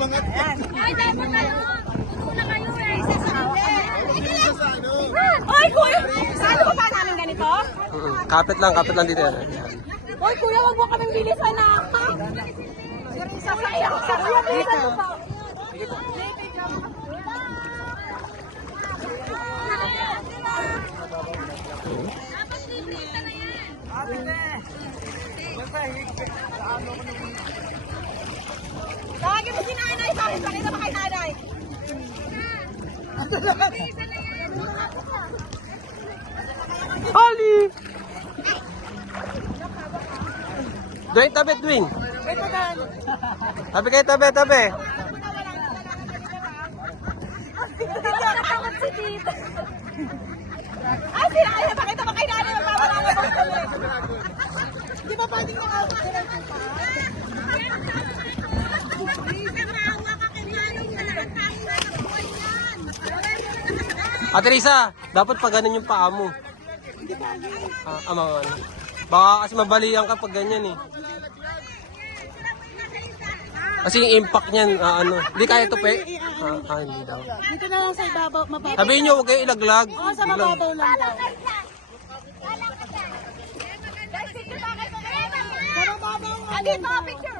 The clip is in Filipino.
umangat. Ay, dapat tayo. Una kayo eh. Oy, kuya! Saan ko pa namin ganito? Kapit lang dito. Oy, kuya, wag mo kaming bilisan na. Sasakay ako sa kuya. Bilisan mo pa. Lagi mo si nanay. Pakita mo kay nanay. Holly! Dwayne, tabi, Dwayne. Tabi kayo, tabi. Nakatakot si Tito. Ay, sinakaya. Pakita mo kay nanay. Magpapalangan mo tuloy. Di ba pwedeng nakawag sila ng pa? Ate Risa, dapat pag ganun yung paa mo. Mga ano. Baka kasi mabalian ka pag ganyan eh. Kasi yung impact niyan, hindi kaya ito pe. Hindi daw. Dito na lang sa ibabaw. Mababaw. Sabihin nyo, huwag kayo ilaglag. Oo, sa mababaw lang daw. Ate, mga picture.